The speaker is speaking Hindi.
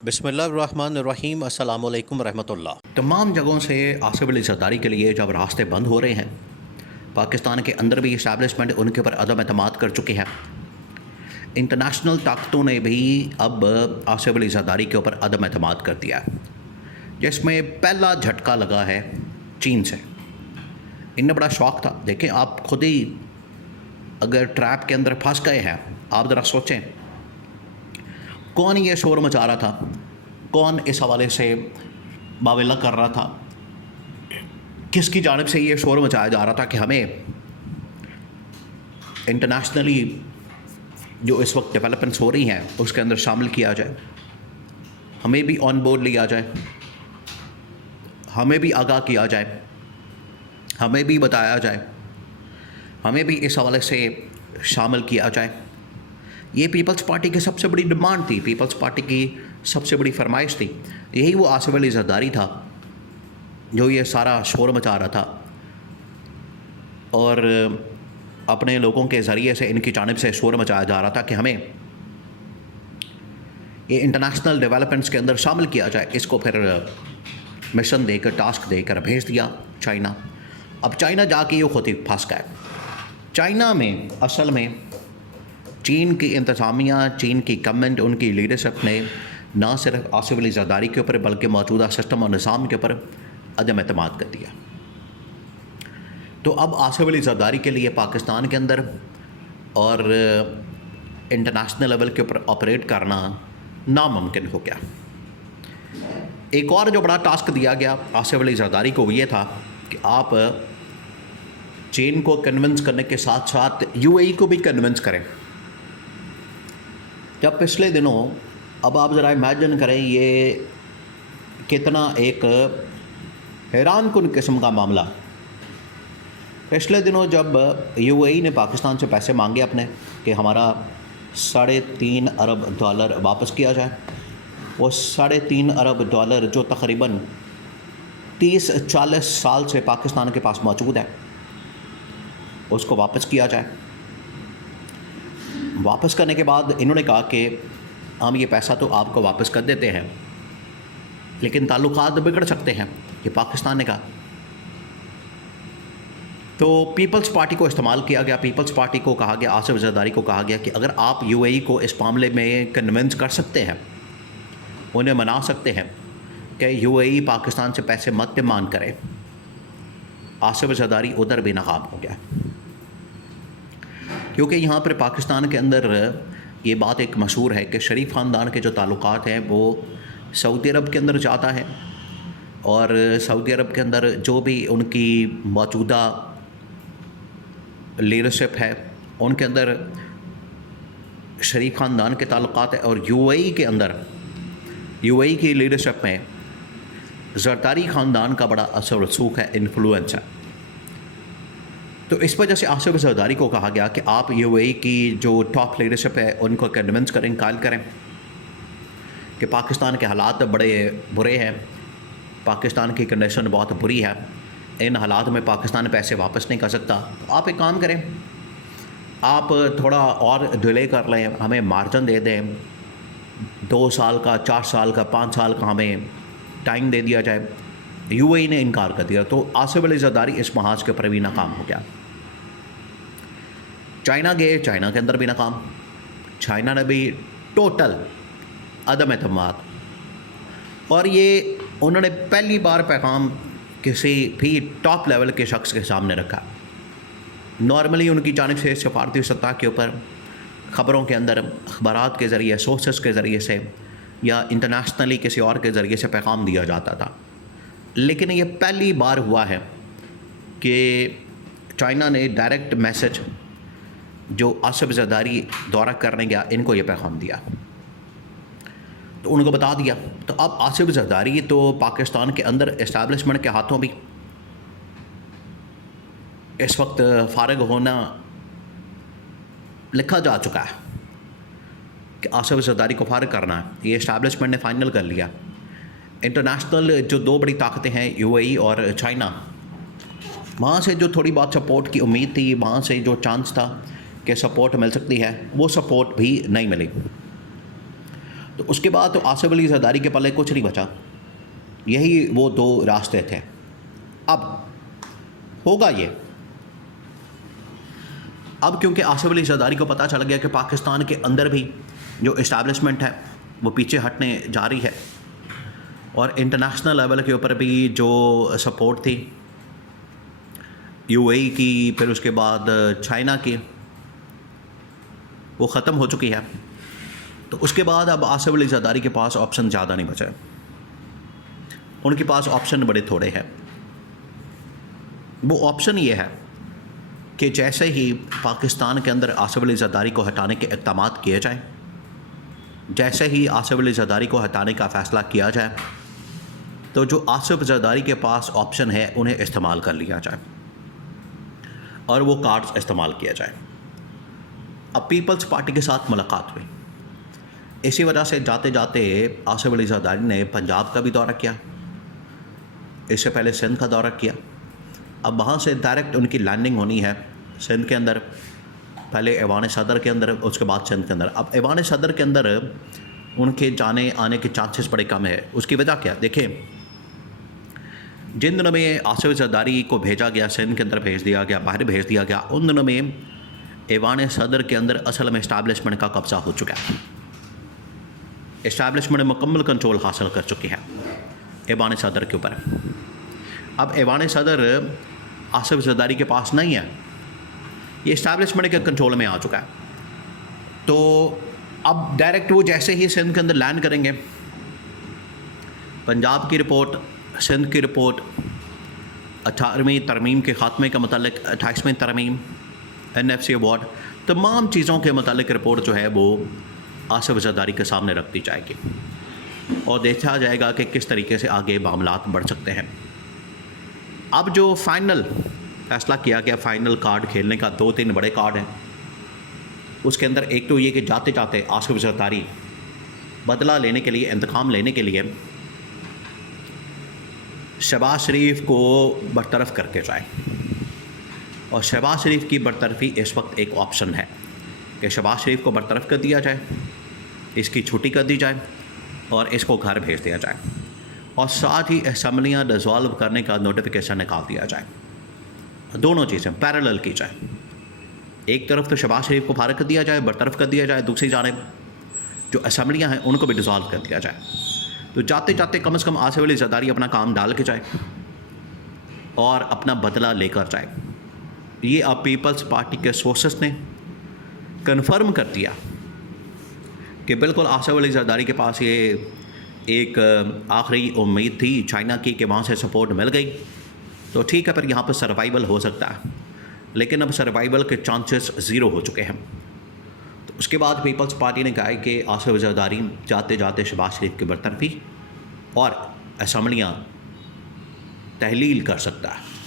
बिस्मिल्लाहिर्रहमानिर्रहीम अस्सलाम वालेकुम रहमतुल्लाह। तमाम जगहों से आसिफ अली ज़रदारी के लिए जब रास्ते बंद हो रहे हैं, पाकिस्तान के अंदर भी इस्टेब्लिशमेंट उनके ऊपर अदम एतमाद कर चुकी है। इंटरनेशनल ताकतों ने भी अब आसिफ अली ज़रदारी के ऊपर अदम एतमाद कर दिया है, जिसमें पहला झटका लगा है चीन से। इन्हें बड़ा शौक़ था। देखें, आप खुद ही अगर ट्रैप के अंदर फंस गए हैं, आप ज़रा सोचें कौन ये शोर मचा रहा था, कौन इस हवाले से बाविला कर रहा था, किसकी जानिब से ये शोर मचाया जा रहा था कि हमें इंटरनेशनली जो इस वक्त डेवलपमेंट्स हो रही हैं उसके अंदर शामिल किया जाए, हमें भी ऑन बोर्ड लिया जाए, हमें भी आगाह किया जाए, हमें भी बताया जाए, हमें भी इस हवाले से शामिल किया जाए। ये पीपल्स पार्टी की सबसे बड़ी डिमांड थी, पीपल्स पार्टी की सबसे बड़ी फरमाइश थी। यही वो आसिफ अली ज़रदारी था जो ये सारा शोर मचा रहा था और अपने लोगों के ज़रिए से इनकी जानिब से शोर मचाया जा रहा था कि हमें ये इंटरनेशनल डेवलपमेंट्स के अंदर शामिल किया जाए। इसको फिर मिशन देकर, टास्क देकर भेज दिया चाइना। अब चाइना जाके ये खुद ही फंस गया। चाइना में असल में चीन की इंतज़ामिया, चीन की गवर्नमेंट, उनकी लीडरशिप ने ना सिर्फ आसिफ अली ज़रदारी के ऊपर बल्कि मौजूदा सिस्टम और निज़ाम के ऊपर अदम एतमाद कर दिया। तो अब आसिफ अली ज़रदारी के लिए पाकिस्तान के अंदर और इंटरनेशनल लेवल के ऊपर ऑपरेट करना नामुमकिन हो गया। एक और जो बड़ा टास्क दिया गया आसिफ अली ज़रदारी को, ये था कि आप चीन को कन्विंस करने के साथ साथ यूएई को भी कन्विंस करें। जब पिछले दिनों, अब आप ज़रा इमेजिन करें ये कितना एक हैरानकुन किस्म का मामला। पिछले दिनों जब यूएई ने पाकिस्तान से पैसे मांगे अपने कि हमारा $3.5 अरब वापस किया जाए, वो $3.5 अरब जो तकरीबन 30-40 साल से पाकिस्तान के पास मौजूद है, उसको वापस किया जाए। वापस करने के बाद इन्होंने कहा कि हम ये पैसा तो आपको वापस कर देते हैं, लेकिन ताल्लुकात बिगड़ सकते हैं, ये पाकिस्तान ने कहा। तो पीपल्स पार्टी को इस्तेमाल किया गया। पीपल्स पार्टी को कहा गया, आसिफ ज़रदारी को कहा गया कि अगर आप यूएई को इस मामले में कन्विंस कर सकते हैं, उन्हें मना सकते हैं कि यूएई पाकिस्तान से पैसे मत डिमांड करे। आसिफ ज़रदारी उधर भी नाकाम हो गया, क्योंकि यहाँ पर पाकिस्तान के अंदर ये बात एक मशहूर है कि शरीफ ख़ानदान के जो ताल्लुकात हैं वो सऊदी अरब के अंदर जाता है, और सऊदी अरब के अंदर जो भी उनकी मौजूदा लीडरशिप है उनके अंदर शरीफ ख़ानदान के ताल्लुकात है, और यूएई के अंदर यूएई की लीडरशिप में ज़रदारी ख़ानदान का बड़ा असर रसूख है, इन्फ्लुएंस है। तो इस वजह से आसिफ ज़रदारी को कहा गया कि आप यूएई की जो टॉप लीडरशिप है उनको कन्विंस करें, कायल करें कि पाकिस्तान के हालात बड़े बुरे हैं, पाकिस्तान की कंडीशन बहुत बुरी है, इन हालात में पाकिस्तान पैसे वापस नहीं कर सकता। तो आप एक काम करें, आप थोड़ा और डिले कर लें, हमें मार्जिन दे दें, 2 साल का, 4 साल का, 5 साल का हमें टाइम दे दिया जाए। यूएई ने इनकार कर दिया। तो आसिफ अली ज़रदारी इस महाज के ऊपर भी नाकाम हो गया। चाइना गए, चाइना के अंदर भी नाकाम। चाइना ने भी टोटल अदम एतमाद, और ये उन्होंने पहली बार पैगाम किसी भी टॉप लेवल के शख्स के सामने रखा। नॉर्मली उनकी जानिब से सफारती सतह के ऊपर ख़बरों के अंदर अखबारात के ज़रिए, सोर्सेस के ज़रिए से या इंटरनेशनली किसी और के ज़रिए से पैगाम दिया जाता था, लेकिन ये पहली बार हुआ है कि चाइना ने डायरेक्ट मैसेज जो आसिफ ज़रदारी दौरा करने गया, इनको ये पैगाम दिया, तो उनको बता दिया। तो अब आसिफ ज़रदारी तो पाकिस्तान के अंदर इस्टेब्लिशमेंट के हाथों भी इस वक्त फारिग होना लिखा जा चुका है कि आसिफ ज़रदारी को फारिग करना है। ये इस्टेब्लिशमेंट ने फाइनल कर लिया। इंटरनेशनल जो 2 बड़ी ताकतें हैं, यूएई और चाइना, वहाँ से जो थोड़ी बहुत सपोर्ट की उम्मीद थी, वहाँ से जो चांस था कि सपोर्ट मिल सकती है, वो सपोर्ट भी नहीं मिली। तो उसके बाद तो आसिफ अली जरदारी के पल्ले कुछ नहीं बचा, यही वो दो रास्ते थे। अब होगा ये, अब क्योंकि आसिफ अली जरदारी को पता चल गया कि पाकिस्तान के अंदर भी जो इस्टेब्लिशमेंट है वो पीछे हटने जा रही है, और इंटरनेशनल लेवल के ऊपर भी जो सपोर्ट थी यूएई की, फिर उसके बाद चाइना की, वो ख़त्म हो चुकी है। तो उसके बाद अब आसिफ अली जरदारी के पास ऑप्शन ज़्यादा नहीं बचा, उनके पास ऑप्शन बड़े थोड़े हैं। वो ऑप्शन ये है कि जैसे ही पाकिस्तान के अंदर आसिफ अली जरदारी को हटाने के इक़दामात किए जाएँ, जैसे ही आसिफ अली जरदारी को हटाने का फ़ैसला किया जाए, तो जो आसिफ जरदारी के पास ऑप्शन है उन्हें इस्तेमाल कर लिया जाए और वो कार्ड्स इस्तेमाल किया जाए। अब पीपल्स पार्टी के साथ मुलाकात हुई, इसी वजह से जाते जाते आसिफ अली जरदारी ने पंजाब का भी दौरा किया, इससे पहले सिंध का दौरा किया। अब वहाँ से डायरेक्ट उनकी लैंडिंग होनी है सिंध के अंदर, पहले ऐवान सदर के अंदर, उसके बाद सिंध के अंदर। अब ऐवान सदर के अंदर उनके जाने आने के चांसेस बड़े कम है। उसकी वजह क्या, देखें, जिन दिनों में आसिफ जरदारी को भेजा गया, सिंध के अंदर भेज दिया गया, बाहर भेज दिया गया, उन दिनों में ऐवान सदर के अंदर असल में इस्टेब्लिशमेंट का कब्ज़ा हो चुका है। इस्टेब्लिशमेंट मुकम्मल कंट्रोल हासिल कर चुकी है ऐवान सदर के ऊपर। अब ऐवान सदर आसिफ जरदारी के पास नहीं है, ये इस्टेब्लिशमेंट के कंट्रोल में आ चुका है। तो अब डायरेक्ट वो जैसे ही सिंध के अंदर लैंड करेंगे, पंजाब की रिपोर्ट, सिंध की रिपोर्ट, 18वीं तरमीम के ख़ात्मे के मतलब 28वीं तरमीम, NFC अवार्ड, तमाम चीज़ों के मतलब रिपोर्ट जो है वो आसिफ जरदारी के सामने रख दी जाएगी और देखा जाएगा कि किस तरीके से आगे मामलात बढ़ सकते हैं। अब जो फ़ाइनल फैसला किया गया, फ़ाइनल कार्ड खेलने का 2-3 बड़े कार्ड हैं। उसके अंदर एक तो ये कि जाते जाते आसिफ जरदारी बदला लेने के लिए, इंतकाम लेने के लिए शहबाज शरीफ को बरतरफ करके जाए, और शहबाज शरीफ की बरतरफी इस वक्त एक ऑप्शन है कि शहबाज शरीफ को बरतरफ कर दिया जाए, इसकी छुट्टी कर दी जाए और इसको घर भेज दिया जाए, और साथ ही असम्बलियाँ डिसॉल्व करने का नोटिफिकेशन निकाल दिया जाए। दोनों चीज़ें पैरेलल की जाए, एक तरफ तो शहबाज शरीफ को फारिग कर दिया जाए, बरतरफ कर दिया जाए, दूसरी जानिब जो असम्बलियाँ हैं उनको भी डिसॉल्व कर दिया जाए। तो जाते जाते कम से कम आसिफ अली जरदारी अपना काम डाल के जाए और अपना बदला लेकर जाए। ये अब पीपल्स पार्टी के सोर्सेस ने कन्फर्म कर दिया कि बिल्कुल आसिफ अली जरदारी के पास ये एक आखिरी उम्मीद थी चाइना की कि वहाँ से सपोर्ट मिल गई तो ठीक है, पर यहाँ पर सर्वाइवल हो सकता है, लेकिन अब सर्वाइवल के चांसेस ज़ीरो हो चुके हैं। तो उसके बाद पीपल्स पार्टी ने कहा कि आसिफ जरदारी जाते जाते शहबाज शरीफ की बरतरफी और असम्बलियाँ तहलील कर सकता है।